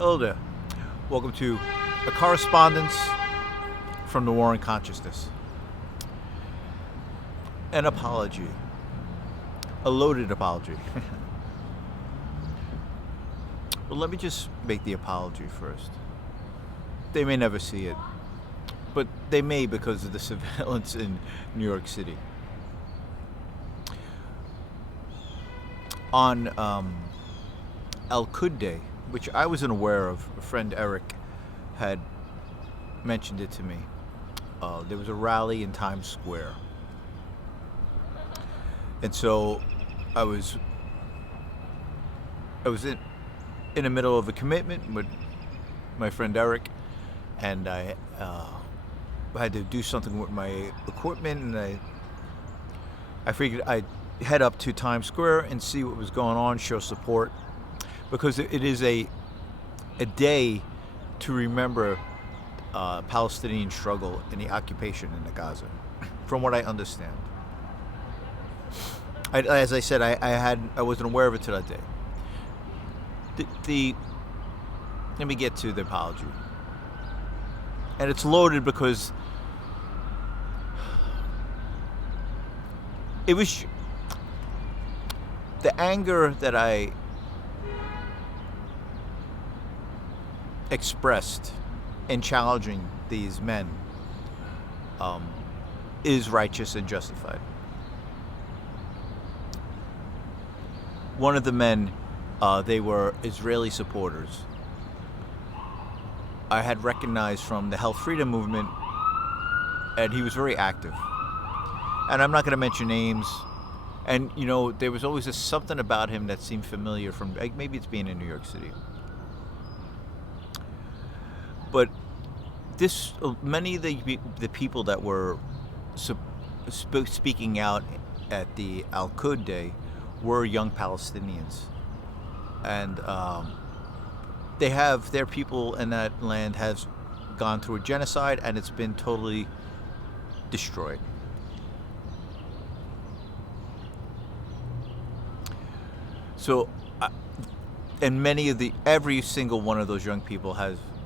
Hello there. Welcome to a correspondence from the War on Consciousness. An apology. A loaded apology. Well, let me just make the apology first. They may never see it, but they may because of the surveillance in New York City. On Al-Qud Day, which I wasn't aware of, a friend Eric had mentioned it to me. There was a rally in Times Square. And so I was in the middle of a commitment with my friend Eric, and I had to do something with my equipment, and I figured I'd head up to Times Square and see what was going on, show support, because it is a day to remember Palestinian struggle in the occupation in the Gaza, from what I understand. As I said, I wasn't aware of it till that day. Let me get to the apology, and it's loaded because it was the anger that I expressed in challenging these men is righteous and justified. One of the men, they were Israeli supporters. I had recognized from the Health Freedom Movement, and he was very active. And I'm not going to mention names. And, you know, there was always something about him that seemed familiar from, maybe it's being in New York City. But many of the people that were speaking out at the Al-Qud Day were young Palestinians. And their people in that land has gone through a genocide, and it's been totally destroyed. So, and every single one of those young people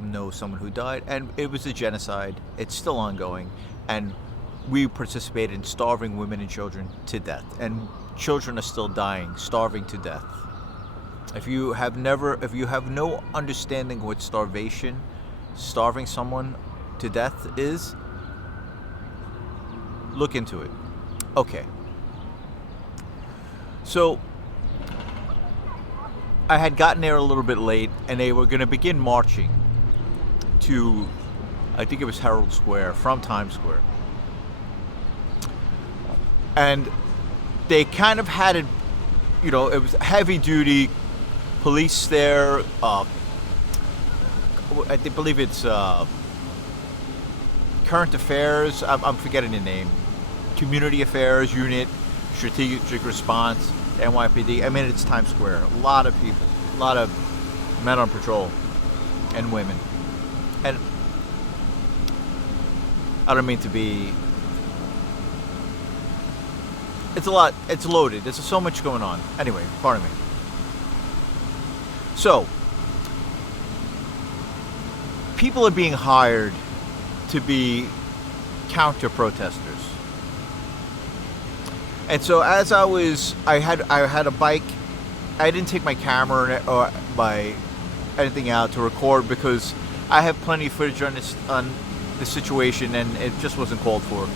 knows someone who died, and it was a genocide. It's still ongoing, and we participated in starving women and children to death, and children are still dying, starving to death. If you have no understanding what starving someone to death is, look into it. Okay. So, I had gotten there a little bit late, and they were going to begin marching to, I think it was Herald Square, from Times Square. And they kind of had it, you know, it was heavy duty police there. I believe it's Current Affairs, I'm forgetting the name, Community Affairs Unit, Strategic Response, NYPD. I mean, it's Times Square. A lot of people, a lot of men on patrol, and women. And I don't mean to be... It's a lot. It's loaded. There's so much going on. Anyway, pardon me. So, people are being hired to be counter-protesters. And so as I had a bike. I didn't take my camera or my anything out to record because I have plenty of footage on the situation, and it just wasn't called for.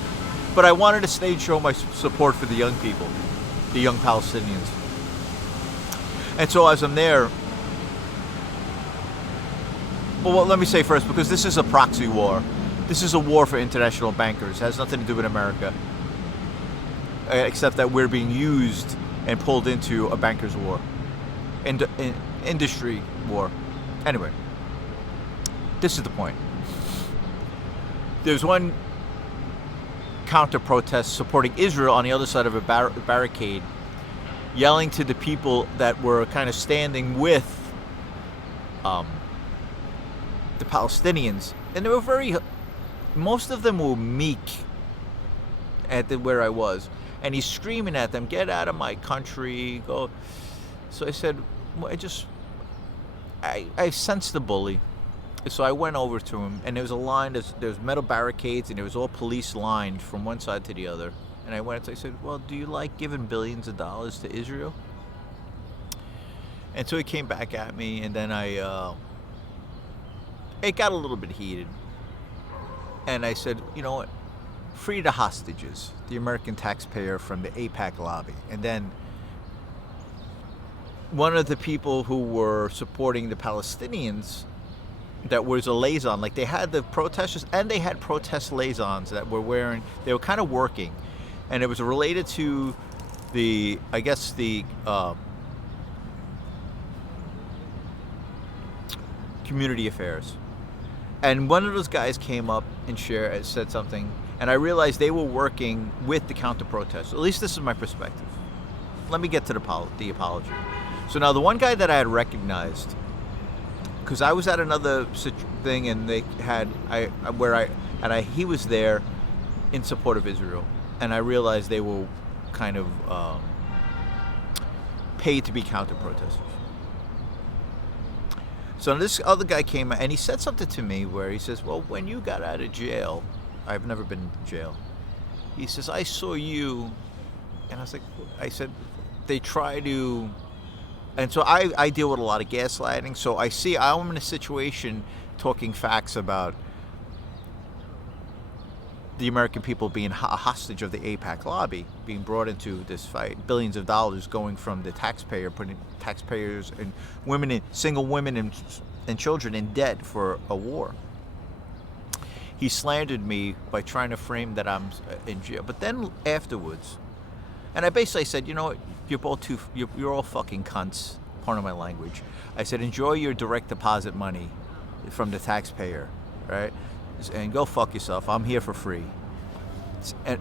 But I wanted to stage show my support for the young people, the young Palestinians. And so as I'm there, well, let me say first, because this is a proxy war. This is a war for international bankers. It has nothing to do with America, except that we're being used and pulled into a bankers' war, industry war. Anyway, this is the point. There's one counter-protest supporting Israel on the other side of a barricade, yelling to the people that were kind of standing with the Palestinians, and they were most of them were meek at where I was, and he's screaming at them, "Get out of my country, go." So I said, well, I sensed the bully. So I went over to him, and there was a line, there's metal barricades, and it was all police lined from one side to the other. And I went and I said, well, do you like giving billions of dollars to Israel? And so he came back at me, and then it got a little bit heated. And I said, you know what? Free the hostages, the American taxpayer from the AIPAC lobby. And then one of the people who were supporting the Palestinians, that was a liaison, like they had the protesters and they had protest liaisons that were wearing, they were kind of working. And it was related to the, I guess the community affairs. And one of those guys came up and said something, and I realized they were working with the counter-protesters. At least this is my perspective. Let me get to the apology. So now the one guy that I had recognized, because I was at another thing, and they had he was there in support of Israel, and I realized they were kind of paid to be counter-protesters. So this other guy came and he said something to me where he says, well, when you got out of jail, I've never been in jail. He says, I saw you, and I said, they try to, and so I deal with a lot of gaslighting. So I'm in a situation talking facts about the American people being a hostage of the AIPAC lobby, being brought into this fight, billions of dollars going from the taxpayer, putting taxpayers and women, single women and children in debt for a war. He slandered me by trying to frame that I'm in jail. But then afterwards, and I basically said, you know what, you're all fucking cunts, pardon my language. I said, enjoy your direct deposit money from the taxpayer, right? And go fuck yourself. I'm here for free. And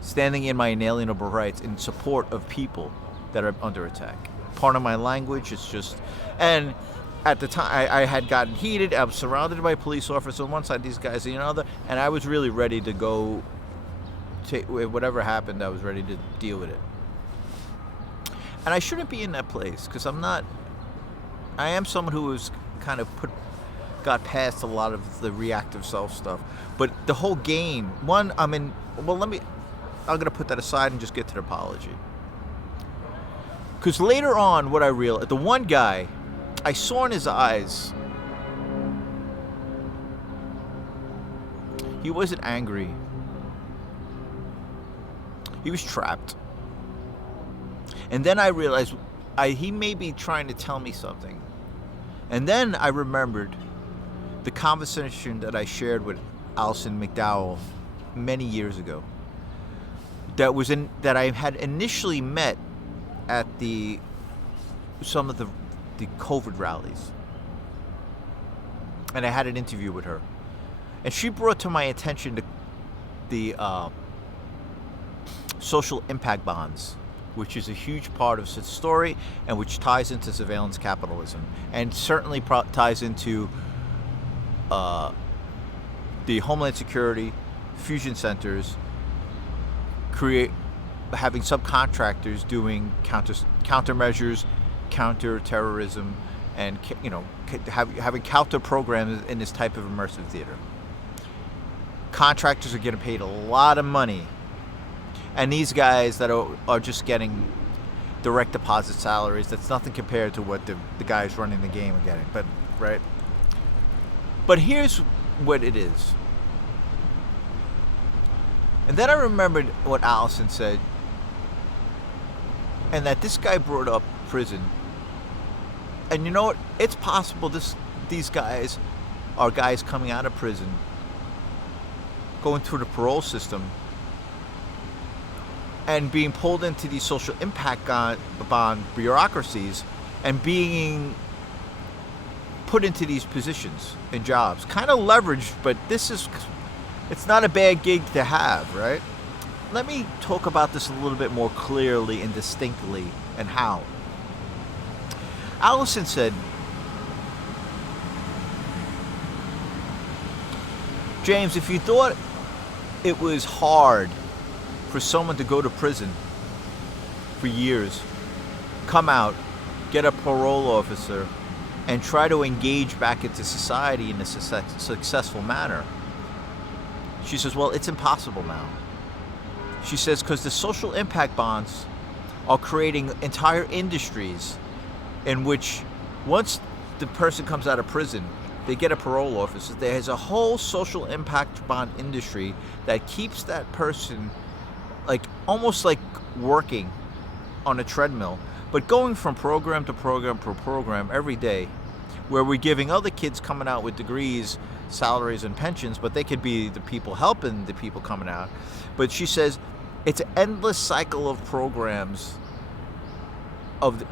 standing in my inalienable rights in support of people that are under attack. Pardon my language, it's just... And at the time, I had gotten heated. I was surrounded by police officers on one side, these guys on the other, and I was really ready to go... whatever happened, I was ready to deal with it. And I shouldn't be in that place, because I am someone who was kind of got past a lot of the reactive self stuff. But the whole game, I'm going to put that aside and just get to the apology. Because later on, what I realized, the one guy, I saw in his eyes, he wasn't angry. He was trapped. And then I realized he may be trying to tell me something. And then I remembered the conversation that I shared with Alison McDowell many years ago. That I had initially met at some of the COVID rallies. And I had an interview with her. And she brought to my attention the social impact bonds, which is a huge part of the story and which ties into surveillance capitalism and certainly ties into the Homeland Security, fusion centers, having subcontractors doing countermeasures, counter-terrorism, and having counter programs in this type of immersive theater. Contractors are getting paid a lot of money, and these guys that are just getting direct deposit salaries, that's nothing compared to what the guys running the game are getting. But right. But here's what it is. And then I remembered what Allison said, and that this guy brought up prison. And you know what? It's possible these guys are guys coming out of prison, going through the parole system, and being pulled into these social impact bond bureaucracies and being put into these positions and jobs. Kind of leveraged, but it's not a bad gig to have, right? Let me talk about this a little bit more clearly and distinctly and how. Allison said, James, if you thought it was hard for someone to go to prison for years, come out, get a parole officer, and try to engage back into society in a successful manner. She says, well, it's impossible now. She says, because the social impact bonds are creating entire industries in which once the person comes out of prison, they get a parole officer. There's a whole social impact bond industry that keeps that person like almost like working on a treadmill, but going from program to program to program every day, where we're giving other kids coming out with degrees, salaries, and pensions, but they could be the people helping the people coming out. But she says it's an endless cycle of programs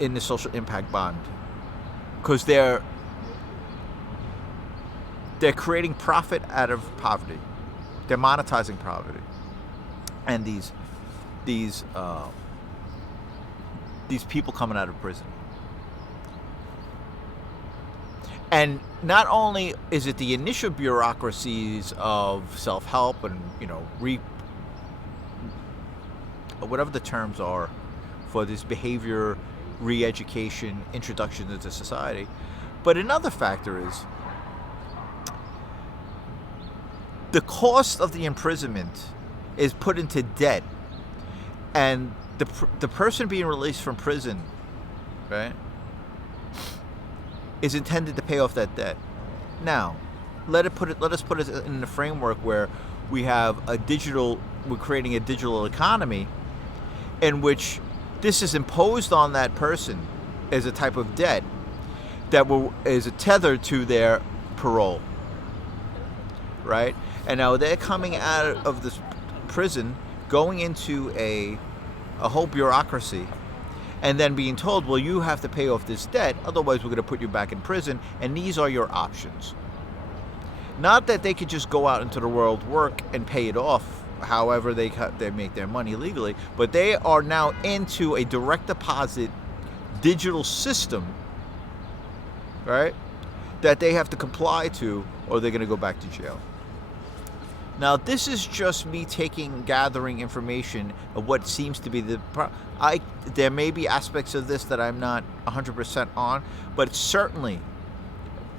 in the social impact bond, because they're creating profit out of poverty. They're monetizing poverty, and these people coming out of prison. And not only is it the initial bureaucracies of self-help and, whatever the terms are for this behavior re-education, introduction into society, but another factor is the cost of the imprisonment is put into debt, and the person being released from prison, right, is intended to pay off that debt. Now, let us put it in the framework where we're creating a digital economy in which this is imposed on that person as a type of debt that is a tether to their parole, right? And now they're coming out of this prison, going into a whole bureaucracy, and then being told, well, you have to pay off this debt, otherwise we're going to put you back in prison, and these are your options. Not that they could just go out into the world, work, and pay it off however they make their money legally, but they are now into a direct deposit digital system, right, that they have to comply to, or they're going to go back to jail. Now, this is just me gathering information of what seems to be there may be aspects of this that I'm not 100% on, but certainly,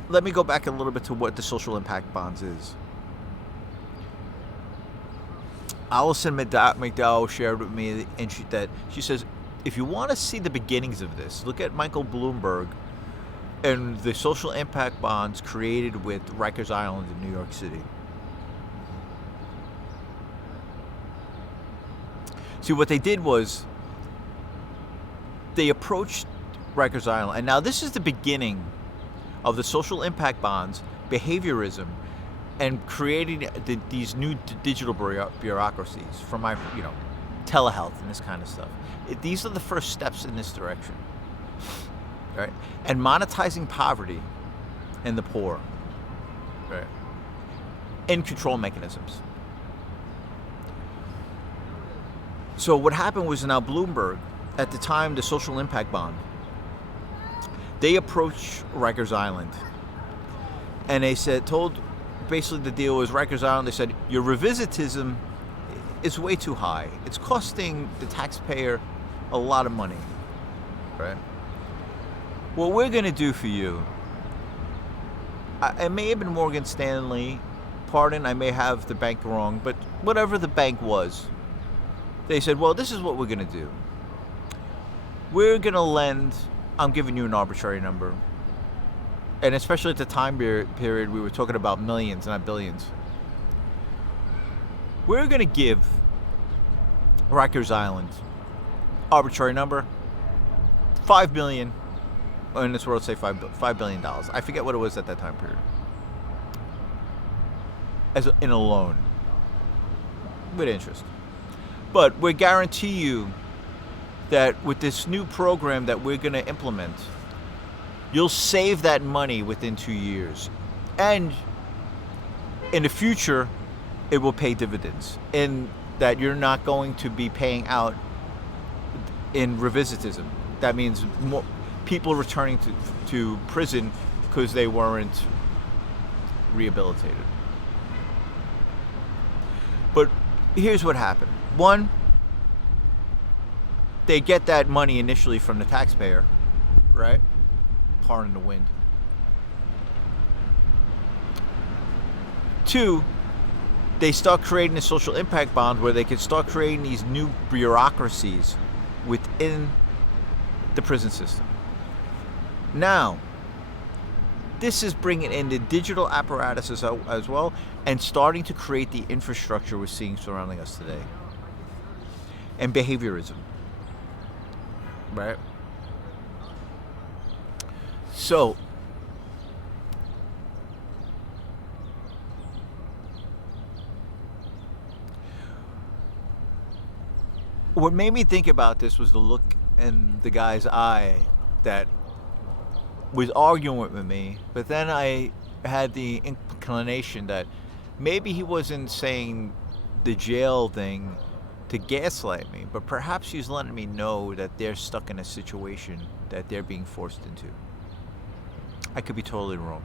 let me go back a little bit to what the social impact bonds is. Allison McDowell shared with me, and she says, if you want to see the beginnings of this, look at Michael Bloomberg and the social impact bonds created with Rikers Island in New York City. See, what they did was they approached Rikers Island, and now this is the beginning of the social impact bonds, behaviorism, and creating these new digital bureaucracies for telehealth and this kind of stuff. These are the first steps in this direction, right? And monetizing poverty and the poor, right? And control mechanisms. So what happened was, now Bloomberg, at the time, the social impact bond, they approached Rikers Island, and they told basically the deal was Rikers Island, they said, your revisitism is way too high. It's costing the taxpayer a lot of money, right? What we're going to do for you, it may have been Morgan Stanley, pardon, I may have the bank wrong, but whatever the bank was, they said, well, this is what we're going to do. We're going to lend, I'm giving you an arbitrary number, and especially at the time period, we were talking about millions, not billions. We're going to give Rikers Island, arbitrary number, $5 billion, or in this world, say $5 billion. I forget what it was at that time period. In a loan, with interest. But we guarantee you that with this new program that we're going to implement, you'll save that money within 2 years. And in the future, it will pay dividends. In that you're not going to be paying out in revisitism. That means more people returning to prison because they weren't rehabilitated. But here's what happened. One, they get that money initially from the taxpayer, right? Pardon the wind. Two, they start creating a social impact bond where they can start creating these new bureaucracies within the prison system. Now, this is bringing in the digital apparatuses as well, and starting to create the infrastructure we're seeing surrounding us today. And behaviorism. Right? So, what made me think about this was the look in the guy's eye that was arguing with me, but then I had the inclination that maybe he wasn't saying the jail thing to gaslight me, but perhaps he's letting me know that they're stuck in a situation that they're being forced into. I could be totally wrong.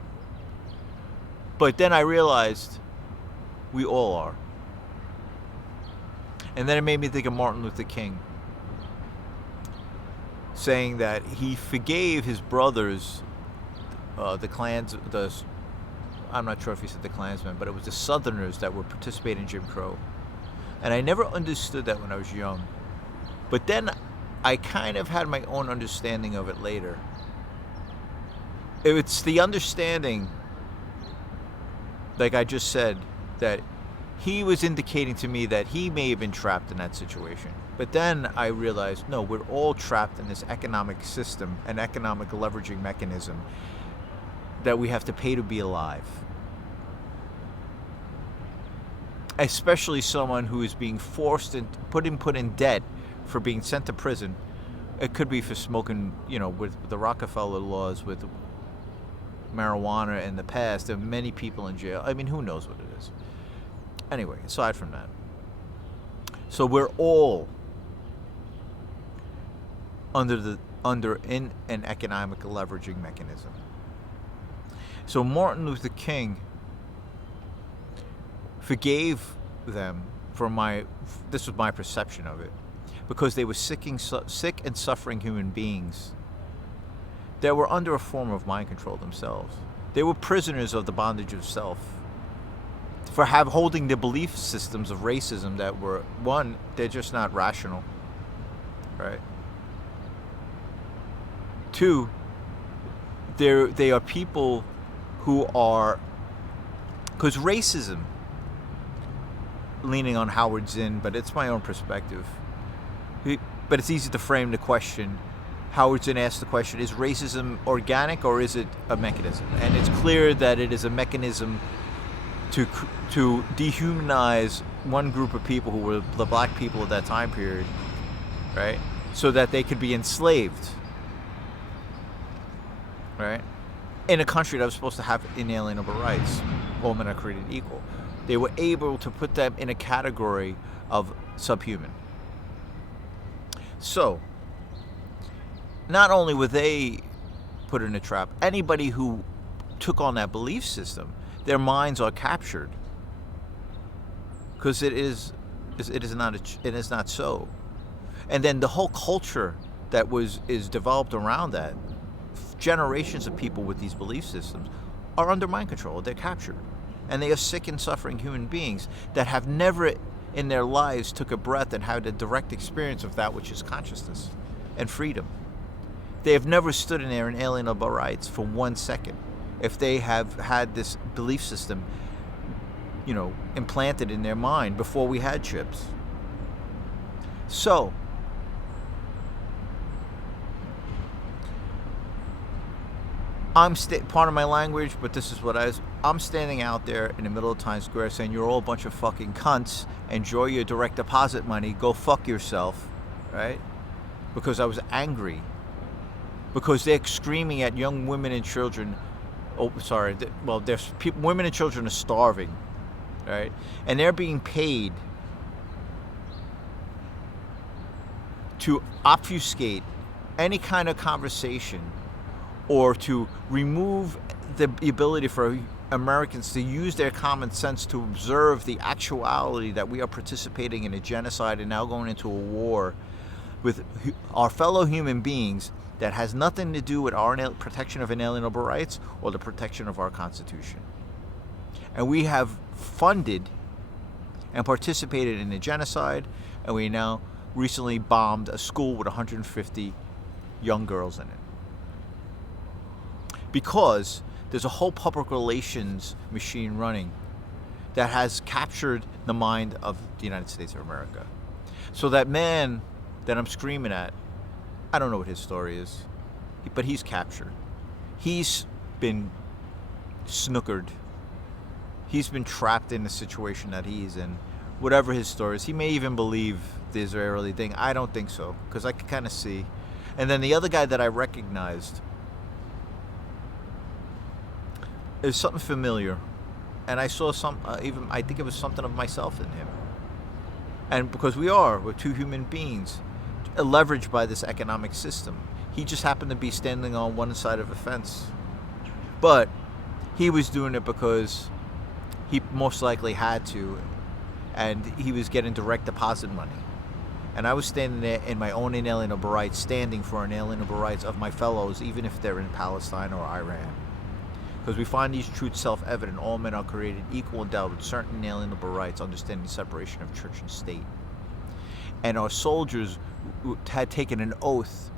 But then I realized we all are. And then it made me think of Martin Luther King, saying that he forgave his brothers, I'm not sure if he said the Klansmen, but it was the Southerners that were participating in Jim Crow. And I never understood that when I was young. But then I kind of had my own understanding of it later. It's the understanding, like I just said, that he was indicating to me that he may have been trapped in that situation. But then I realized, no, we're all trapped in this economic system, an economic leveraging mechanism that we have to pay to be alive. Especially someone who is being forced and put in debt for being sent to prison. It could be for smoking, with the Rockefeller laws, with marijuana in the past. There are many people in jail. I mean, who knows what it is? Anyway, aside from that. So we're all in an economic leveraging mechanism. So Martin Luther King forgave them this was my perception of it, because they were sick and suffering human beings that were under a form of mind control themselves. They were prisoners of the bondage of self for holding the belief systems of racism that were, one, they're just not rational, right? Two, they are people who are, because racism, leaning on Howard Zinn, but it's my own perspective. But it's easy to frame the question. Howard Zinn asked the question, is racism organic or is it a mechanism? And it's clear that it is a mechanism to dehumanize one group of people who were the black people of that time period, right? So that they could be enslaved, right? In a country that was supposed to have inalienable rights, all men are created equal. They were able to put them in a category of subhuman. So, not only were they put in a trap, anybody who took on that belief system, their minds are captured, because it is not so. And then the whole culture that is developed around that, generations of people with these belief systems are under mind control. They're captured. And they are sick and suffering human beings that have never in their lives took a breath and had a direct experience of that which is consciousness and freedom. They have never stood in their inalienable rights for 1 second. If they have had this belief system, implanted in their mind before we had chips. So, part of my language, but this is what I'm standing out there in the middle of Times Square saying, you're all a bunch of fucking cunts, enjoy your direct deposit money, go fuck yourself, right? Because I was angry. Because they're screaming at young women and children. Oh, sorry. Women and children are starving, right? And they're being paid to obfuscate any kind of conversation or to remove the ability for Americans to use their common sense to observe the actuality that we are participating in a genocide and now going into a war with our fellow human beings that has nothing to do with our protection of inalienable rights or the protection of our Constitution. And we have funded and participated in a genocide, and we now recently bombed a school with 150 young girls in it. Because there's a whole public relations machine running that has captured the mind of the United States of America. So that man that I'm screaming at, I don't know what his story is, but he's captured. He's been snookered. He's been trapped in the situation that he's in. Whatever his story is, he may even believe the Israeli thing. I don't think so, because I can kind of see. And then the other guy that I recognized is something familiar, and I saw some. Even I think it was something of myself in him. And because we're two human beings, leveraged by this economic system. He just happened to be standing on one side of a fence, but he was doing it because he most likely had to, and he was getting direct deposit money. And I was standing there in my own inalienable rights, standing for inalienable rights of my fellows, even if they're in Palestine or Iran. Because we find these truths self-evident. All men are created equal, endowed with certain inalienable rights, understanding the separation of church and state. And our soldiers had taken an oath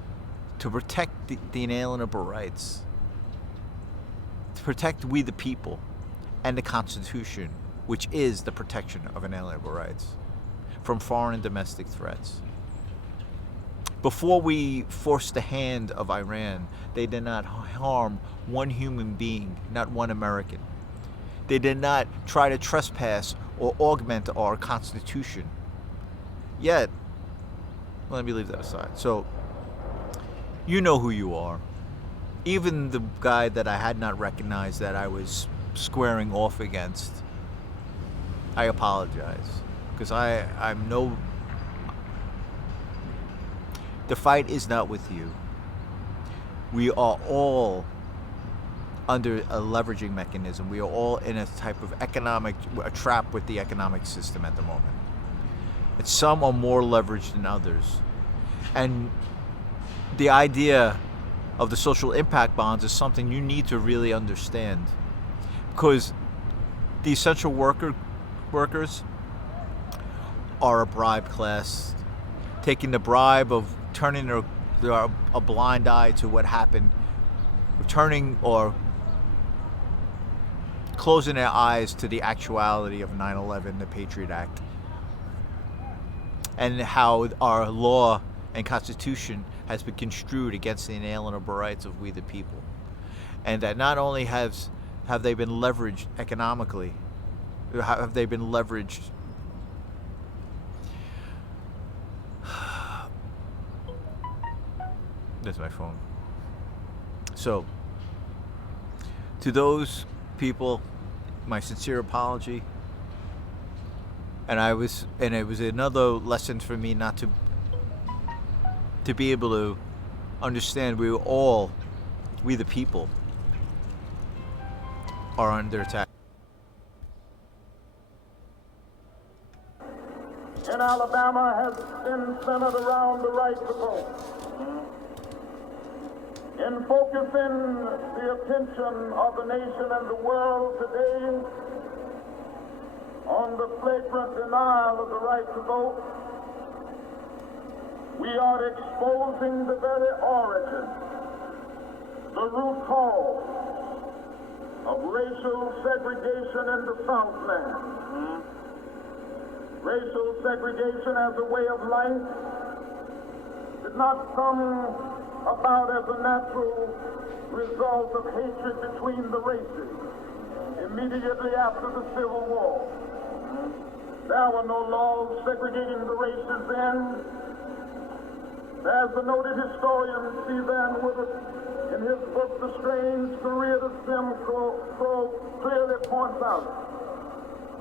to protect the inalienable rights, to protect we the people, and the Constitution, which is the protection of inalienable rights from foreign and domestic threats. Before we forced the hand of Iran, they did not harm one human being, not one American. They did not try to trespass or augment our Constitution. Yet, let me leave that aside. So, you know who you are. Even the guy that I had not recognized that I was squaring off against, I apologize. Because I'm no... The fight is not with you. We are all under a leveraging mechanism. We are all in a type of a trap with the economic system at the moment. And some are more leveraged than others. And the idea of the social impact bonds is something you need to really understand. Because the essential workers are a bribe class, taking the bribe of turning a blind eye to what happened, turning or closing their eyes to the actuality of 9/11, the Patriot Act, and how our law and Constitution has been construed against the inalienable rights of we the people. And that not only have they been leveraged economically, have they been leveraged That's my phone. So, to those people, my sincere apology. And it was another lesson for me not to be able to understand we the people, are under attack. In Alabama has been centered around the right to vote. In focusing the attention of the nation and the world today on the flagrant denial of the right to vote, we are exposing the very origin, the root cause of racial segregation in the Southland. Racial segregation as a way of life did not come about as a natural result of hatred between the races immediately after the Civil War. There were no laws segregating the races then. As the noted historian C. Van Woodard in his book The Strange Career of Jim Crow clearly points out,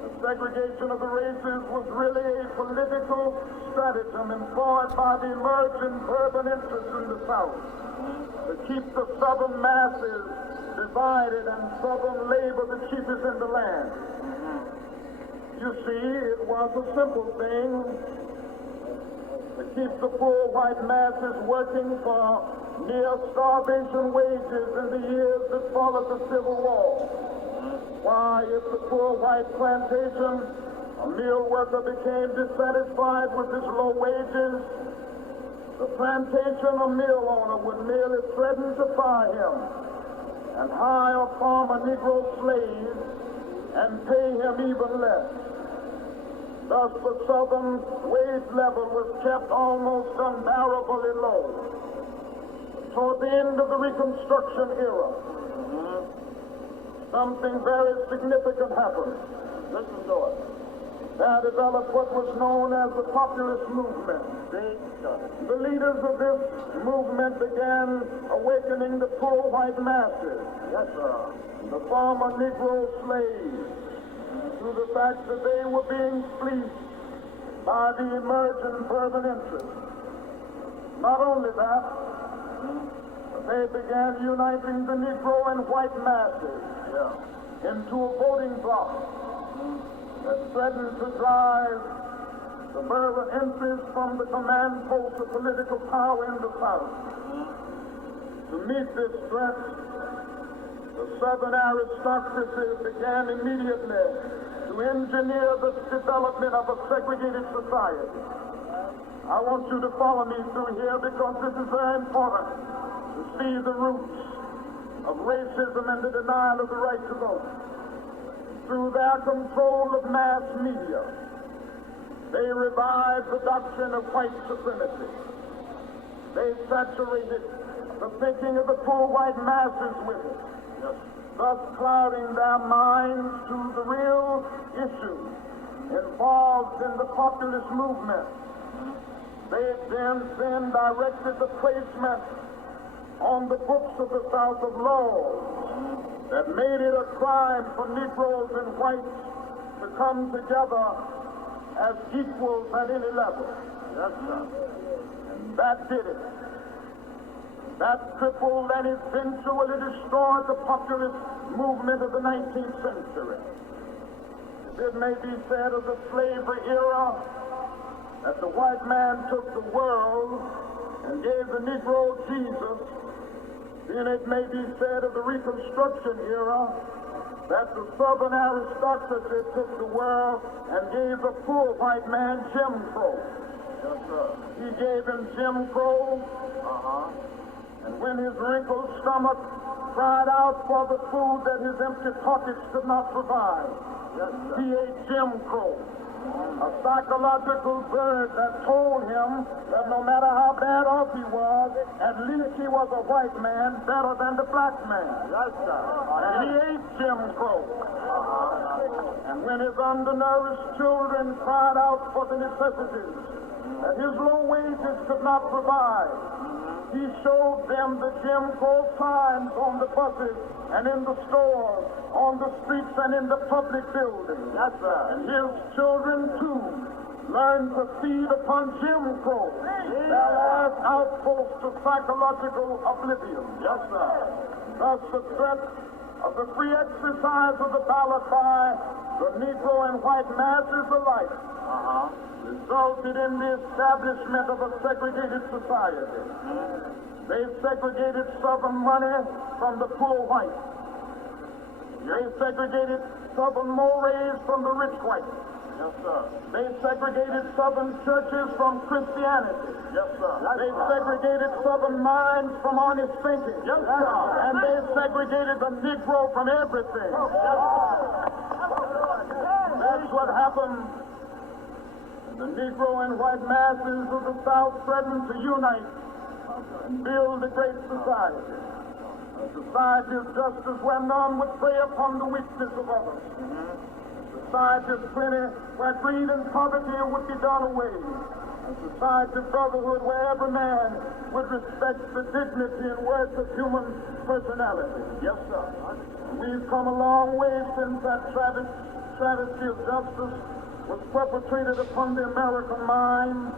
the segregation of the races was really a political stratagem employed by the emerging urban interests in the South to keep the southern masses divided and southern labor the cheapest in the land. You see, it was a simple thing to keep the poor white masses working for near starvation wages in the years that followed the Civil War. Why, if the poor white plantation, a mill worker became dissatisfied with his low wages, the plantation or mill owner would merely threaten to fire him and hire a former Negro slave and pay him even less. Thus, the Southern wage level was kept almost unbearably low. Toward the end of the Reconstruction era, something very significant happened. Listen to it. There developed what was known as the populist movement. The leaders of this movement began awakening the poor white masses, the former Negro slaves, to the fact that they were being fleeced by the emerging urban interests. Not only that, but they began uniting the Negro and white masses into a voting bloc that threatened to drive the urban interests from the command post of political power in the South. To meet this threat, the Southern aristocracy began immediately to engineer the development of a segregated society. I want you to follow me through here because this is very important to see the roots of racism and the denial of the right to vote. Through their control of mass media, they revived the doctrine of white supremacy. They saturated the thinking of the poor white masses with it, thus clouding their minds to the real issues involved in the populist movement. They then directed the placement on the books of the South of laws that made it a crime for Negroes and whites to come together as equals at any level. And that did it. That crippled and eventually destroyed the populist movement of the 19th century. It may be said of the slavery era that the white man took the world and gave the Negro Jesus. Then it may be said of the Reconstruction era that the Southern aristocracy took the world and gave the poor white man Jim Crow. He gave him Jim Crow, and when his wrinkled stomach cried out for the food that his empty pockets could not provide, he ate Jim Crow, a psychological bird that told him that no matter how bad off he was, at least he was a white man better than the black man. And he ate Jim Crow. And when his undernourished children cried out for the necessities that his low wages could not provide, he showed them the Jim Crow signs on the buses and in the stores, on the streets and in the public buildings. And his children, too, learned to feed upon Jim Crow, their last outpost of psychological oblivion. Thus, the threat of the free exercise of the ballot by the Negro and white masses alike resulted in the establishment of a segregated society. They segregated Southern money from the poor white. They segregated Southern mores from the rich white. They segregated Southern churches from Christianity. They segregated Southern minds from honest thinking. And they segregated the Negro from everything. That's what happened. The Negro and white masses of the South threatened to unite and build a great society. A society of justice where none would prey upon the weakness of others. A society of plenty where greed and poverty would be done away. A society of brotherhood where every man would respect the dignity and worth of human personality. We've come a long way since that travesty of justice was perpetrated upon the American mind.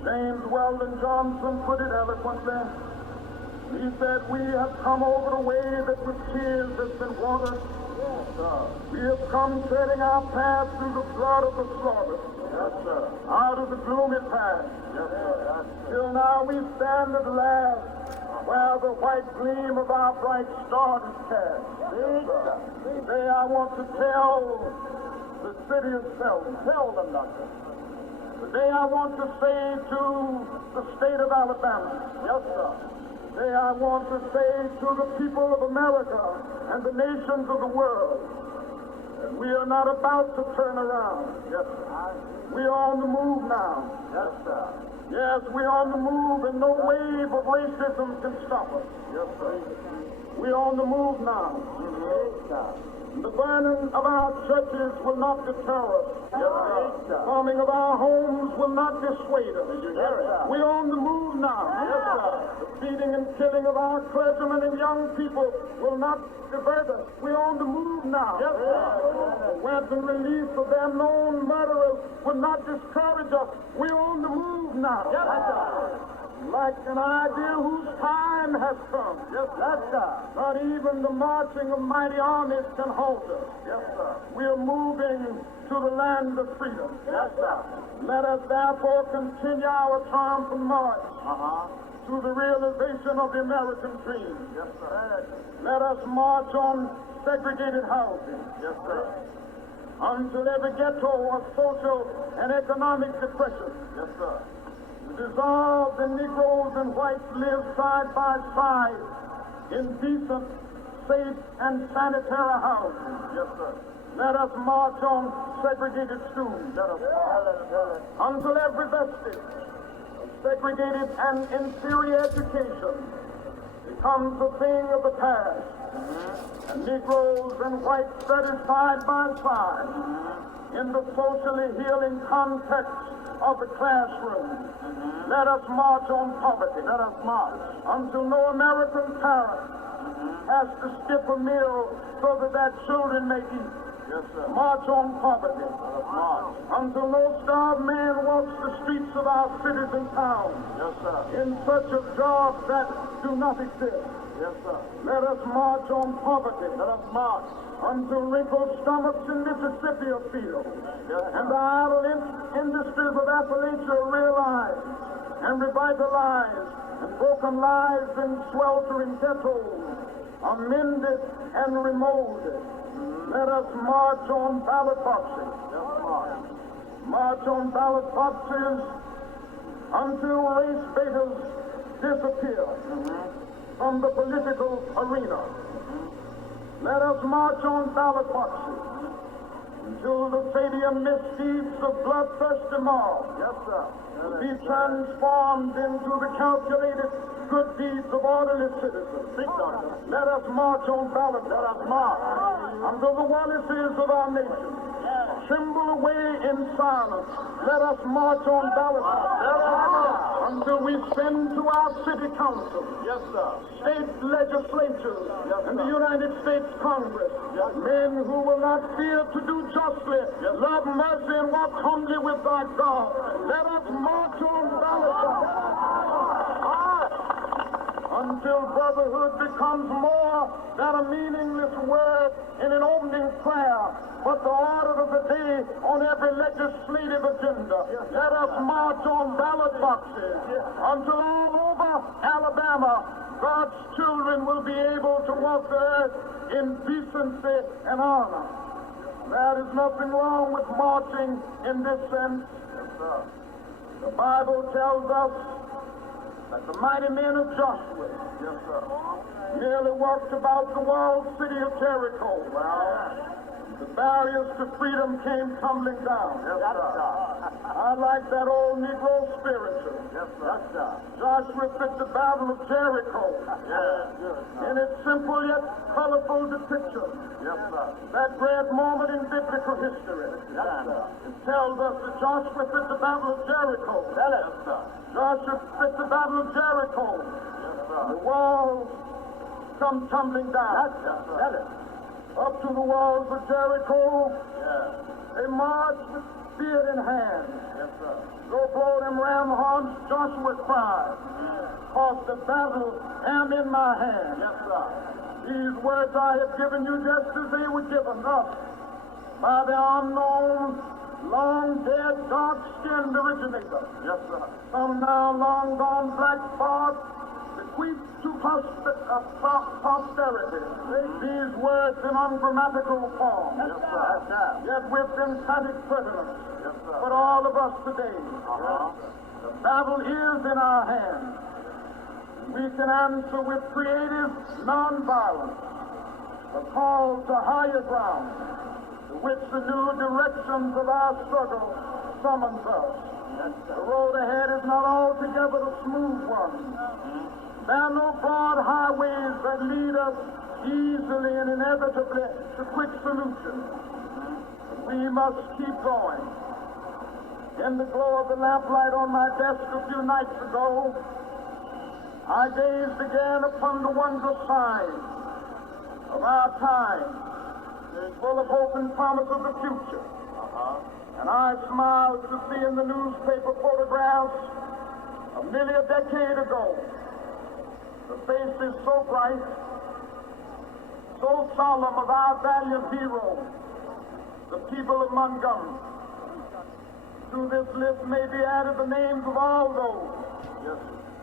James Weldon Johnson put it eloquently. He said, "We have come over the way that with tears has been watered. We have come treading our path through the blood of the slaughter, out of the gloomy past. Till now we stand at last where the white gleam of our bright star is cast. Today I want to tell the city of Selma. Tell them, Doctor. Today I want to say to the state of Alabama. Yes, sir. Today I want to say to the people of America and the nations of the world that we are not about to turn around. Yes, sir. We are on the move now. Yes, sir. Yes, we are on the move, and no wave of racism can stop us. Yes, sir. We are on the move now. The burning of our churches will not deter us. Yes, sir. The bombing of our homes will not dissuade us. We are on the move now. Yes, sir. The feeding and killing of our clergymen and young people will not divert us. We are on the move now. Yes, sir. The weapon release of their known murderers will not discourage us. We are on the move now. Yes, sir. Like an idea whose time has come. Yes, sir. Not even the marching of mighty armies can halt us. Yes, sir. We are moving to the land of freedom. Yes, sir. Let us therefore continue our triumphant march to the realization of the American dream. Yes, sir. Let us march on segregated housing. Yes, sir. Until every ghetto of social and economic depression. Yes, sir. Dissolve the Negroes and whites live side by side in decent, safe, and sanitary housing. Yes, sir. Let us march on segregated schools. Let us march. Until every vestige of segregated and inferior education becomes a thing of the past. And Negroes and whites study side by side in the socially healing context of the classroom. Let us march on poverty. Let us march until no American parent has to skip a meal so that their children may eat. Yes, sir. March on poverty. Let us march until no starved man walks the streets of our cities and towns. Yes, sir. In search of jobs that do not exist. Yes, sir. Let us march on poverty. Let us march until wrinkled stomachs in Mississippi are filled. Yes, and the idle industries of Appalachia are realized and revitalized, and broken lives in sweltering ghettos are mended and remolded. Let us march on ballot boxes. Yes, march on ballot boxes until race baiters disappear from the political arena. Let us march on ballot boxes until the stadium misdeeds of bloodthirsty mobs will be transformed into the calculated good deeds of orderly citizens. Let us march on ballot. Let us march until the Wallaces of our nation tremble away in silence. Let us march on ballot until we send to our city council, state legislatures, and the United States Congress men who will not fear to do justly, love mercy, and walk humbly with our God. Let us march on ballot until brotherhood becomes more than a meaningless word in an opening prayer, but the order of the day on every legislative agenda. Let us march on ballot boxes until all over Alabama, God's children will be able to walk the earth in decency and honor. There is nothing wrong with marching in this sense. The Bible tells us that the mighty men of Joshua merely walked about the walled city of Jericho. The barriers to freedom came tumbling down. I like that old Negro spiritual. Joshua fit the battle of Jericho in its simple yet colorful depiction. That great moment in biblical history. It tells us that Joshua fit the battle of Jericho. Joshua fit the battle of Jericho. The walls come tumbling down. Up to the walls of Jericho, they marched with spear in hand. Go blow them ram horns, Joshua cried. Cause the battle am in my hand. These words I have given you just as they were given us by the unknown, long dead, dark-skinned originator. Some now long gone black spot bequeath to posterity these words in ungrammatical form, yet with emphatic pertinence for all of us today. The battle is in our hands. We can answer with creative nonviolence the call to higher ground, to which the new directions of our struggle summons us. The road ahead is not altogether a smooth one. There are no broad highways that lead us easily and inevitably to quick solutions. We must keep going. In the glow of the lamplight on my desk a few nights ago, I gazed again upon the wondrous signs of our time, full of hope and promise of the future. And I smiled to see in the newspaper photographs of nearly a decade ago the faces so bright, so solemn of our valiant heroes, the people of Montgomery. To this list may be added the names of all those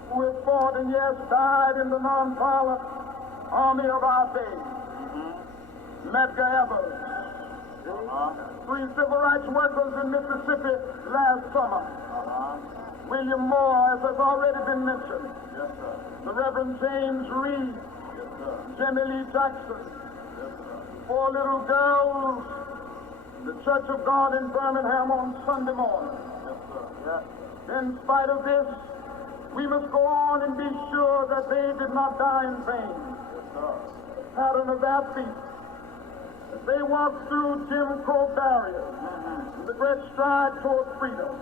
who have fought and yes, died in the nonviolent army of our day. Medgar Evers, 3 civil rights workers in Mississippi last summer. William Moore, as has already been mentioned. The Reverend James Reed. Jimmy Lee Jackson. 4 little girls in the Church of God in Birmingham on Sunday morning. In spite of this, we must go on and be sure that they did not die in vain. The pattern of their feet, as they walked through Jim Crow barriers, the great stride toward freedom,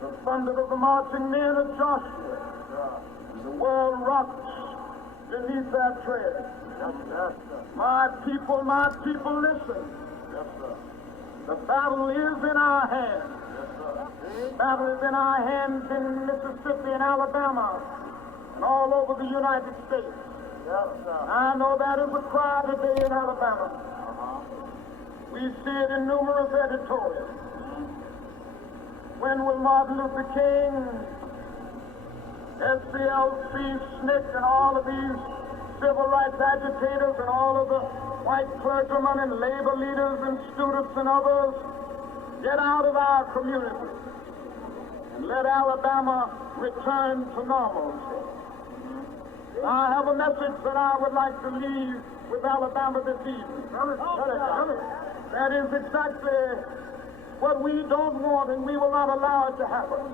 the thunder of the marching men of Joshua, the world rocks beneath their tread. My people, listen. The battle is in our hands. The battle is in our hands in Mississippi and Alabama and all over the United States. I know that is a cry today in Alabama. We see it in numerous editorials. When will Martin Luther King, SCLC, SNCC, and all of these civil rights agitators and all of the white clergymen and labor leaders and students and others get out of our community and let Alabama return to normalcy? I have a message that I would like to leave with Alabama this evening. That is exactly what we don't want, and we will not allow it to happen.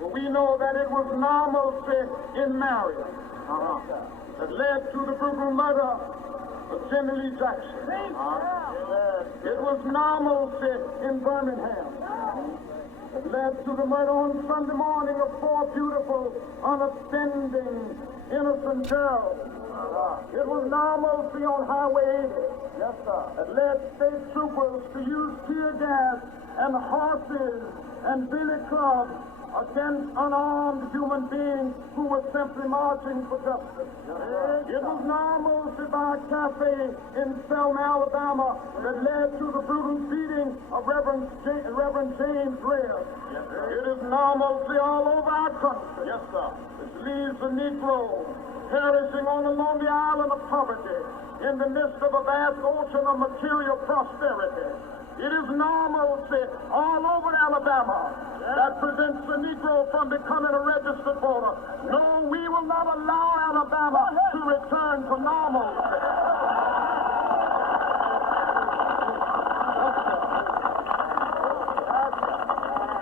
But we know that it was normalcy in Marion that led to the brutal murder of Jimmy Lee Jackson. It was normalcy in Birmingham that led to the murder on Sunday morning of 4 beautiful, unoffending, innocent girls. It was normalcy on Highway 80 that led state troopers to use tear gas and horses and billy clubs against unarmed human beings who were simply marching for justice. It was normalcy by a cafe in Selma, Alabama that led to the brutal beating of Reverend James Reyes. It is normalcy all over our country. Which leaves the Negro perishing on the lonely island of poverty in the midst of a vast ocean of material prosperity. It is normalcy all over Alabama that prevents the Negro from becoming a registered voter. No, we will not allow Alabama to return to normalcy.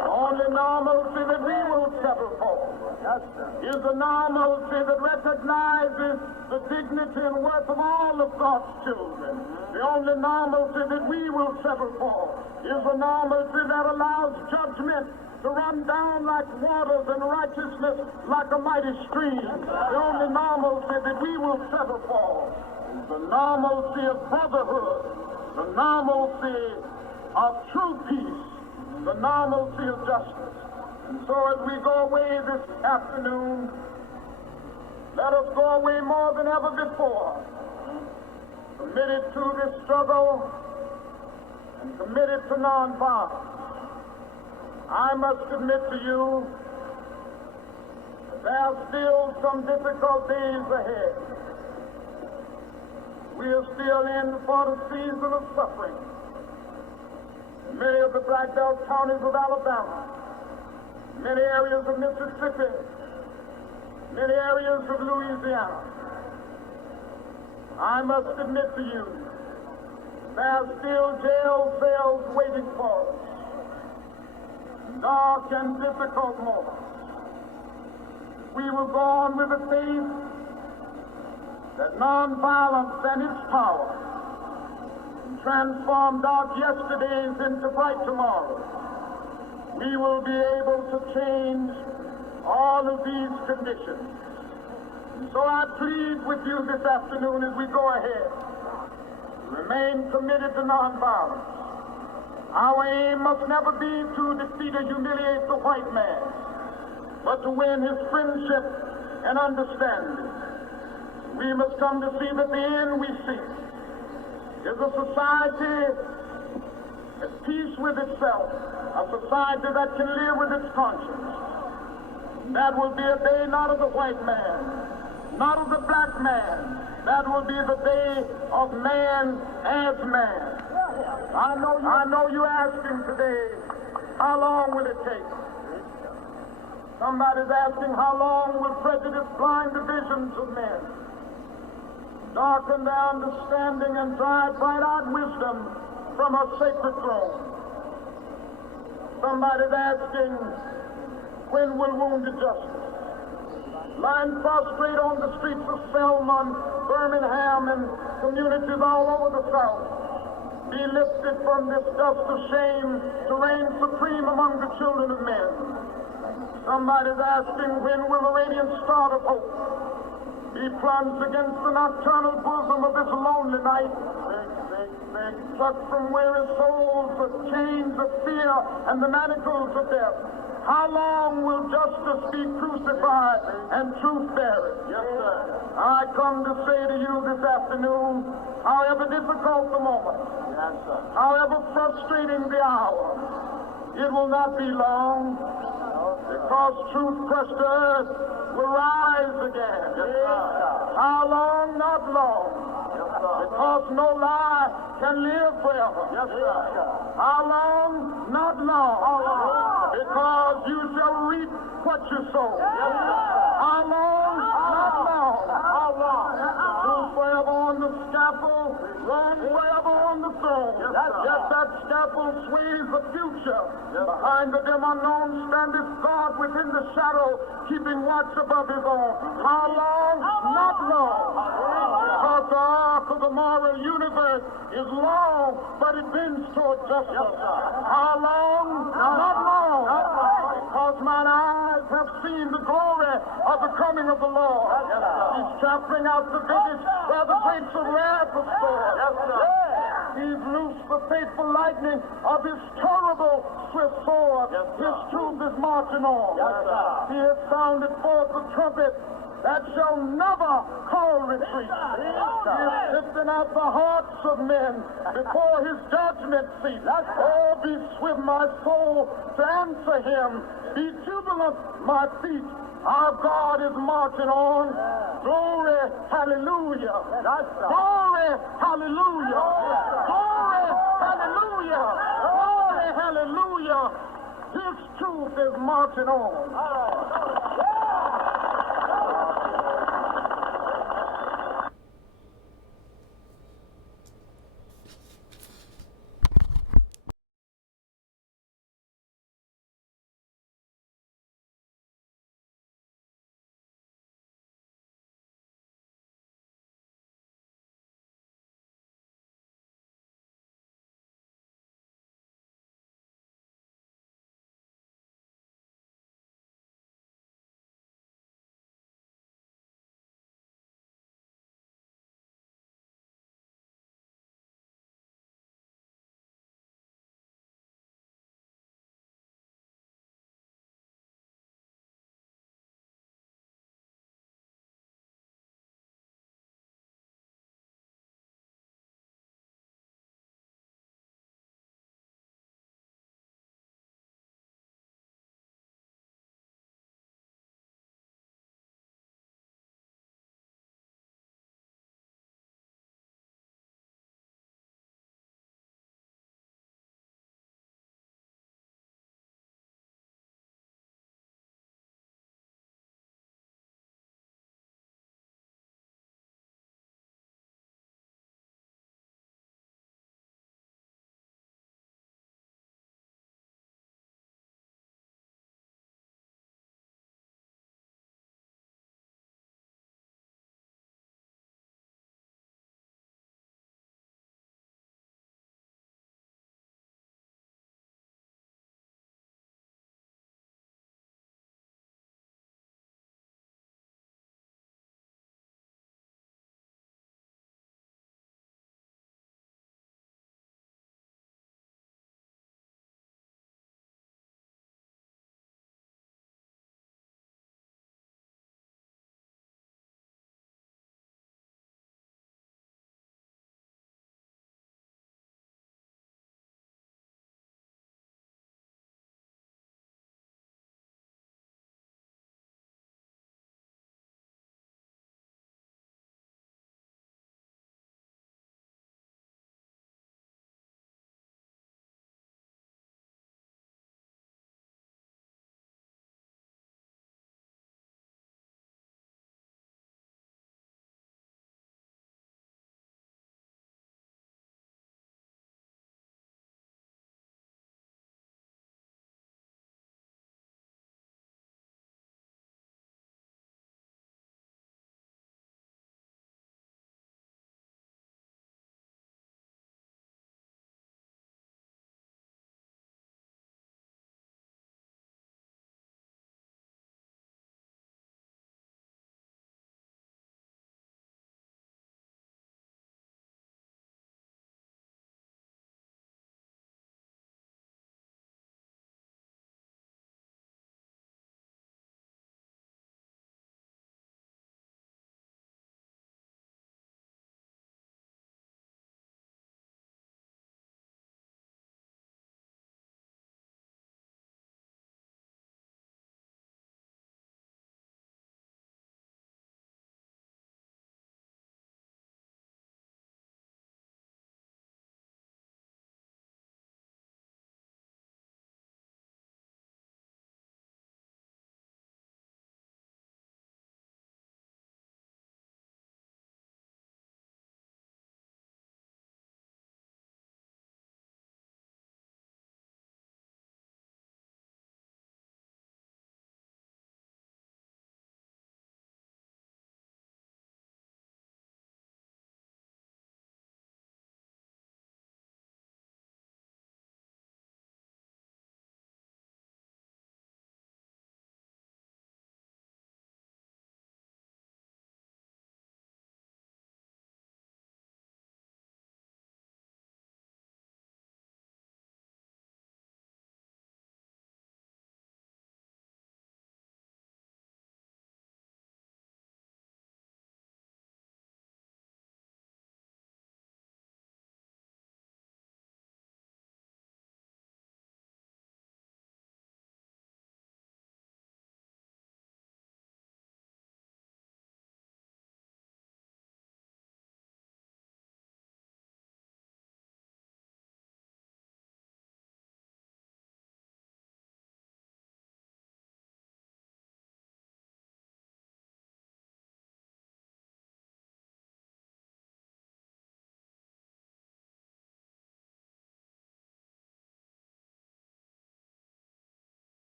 The only normalcy that we will settle for is a normalcy that recognizes the dignity and worth of all of God's children. The only normalcy that we will settle for is a normalcy that allows judgment to run down like waters and righteousness like a mighty stream. The only normalcy that we will settle for is the normalcy of brotherhood, the normalcy of true peace, the normalcy of justice. And so as we go away this afternoon, let us go away more than ever before, committed to this struggle and committed to nonviolence. I must admit to you that There are still some difficult days ahead. We are still in for the season of suffering. Many of the Black Belt counties of Alabama, many areas of Mississippi, many areas of Louisiana. I must admit to you, there are still jail cells waiting for us. Dark and difficult moments. We were born with a faith that nonviolence and its power transform dark yesterdays into bright tomorrows. We will be able to change all of these conditions. So I plead with you this afternoon as we go ahead, remain committed to nonviolence. Our aim must never be to defeat or humiliate the white man, but to win his friendship and understanding. We must come to see that the end we seek is a society at peace with itself, a society that can live with its conscience. That will be a day not of the white man, not of the black man. That will be the day of man as man. I know you're asking today, how long will it take? Somebody's asking, how long will prejudice blind the visions of men, darken their understanding, and drive bright-eyed wisdom from her sacred throne? Somebody's asking, when will wounded justice, lying prostrate on the streets of Selma, Birmingham, and communities all over the South, be lifted from this dust of shame to reign supreme among the children of men? Somebody's asking, when will the radiant star of hope be plunged against the nocturnal bosom of this lonely night? Struck from weary souls the chains of fear and the manacles of death. How long will justice be crucified and truth buried? Yes, sir. I come to say to you this afternoon, however difficult the moment, yes, sir, however frustrating the hour, it will not be long, because truth crushed earth will rise again. Yes, sir. How long? Not long. Yes, sir. Because no lie can live forever. Yes, sir. How long? Not long. Because you shall reap what you sow. Yes, sir. How long? Not long. How long? Truth forever on the scaffold, wrong forever on the throne. Yes, that scaffold sways the future. Yes. Behind the dim unknown standeth God within the shadow, keeping watch above his own. How long? Not long. Because the arc of the moral universe is long, but it bends toward justice. How long? Not long. Because mine eyes have seen the glory of the coming of the Lord. He's trampling out the village where the grapes of wrath are stored. He's loosed the faithful lightning of his terrible swift sword. His truth is marching on. He has sounded forth the trumpet that shall never call retreat. He is sifting out the hearts of men before his judgment seat. Oh, be swift, my soul, to answer him. Be jubilant, my feet. Our God is marching on. Glory, hallelujah. Glory, hallelujah. Glory, hallelujah. Glory, hallelujah. His truth is marching on.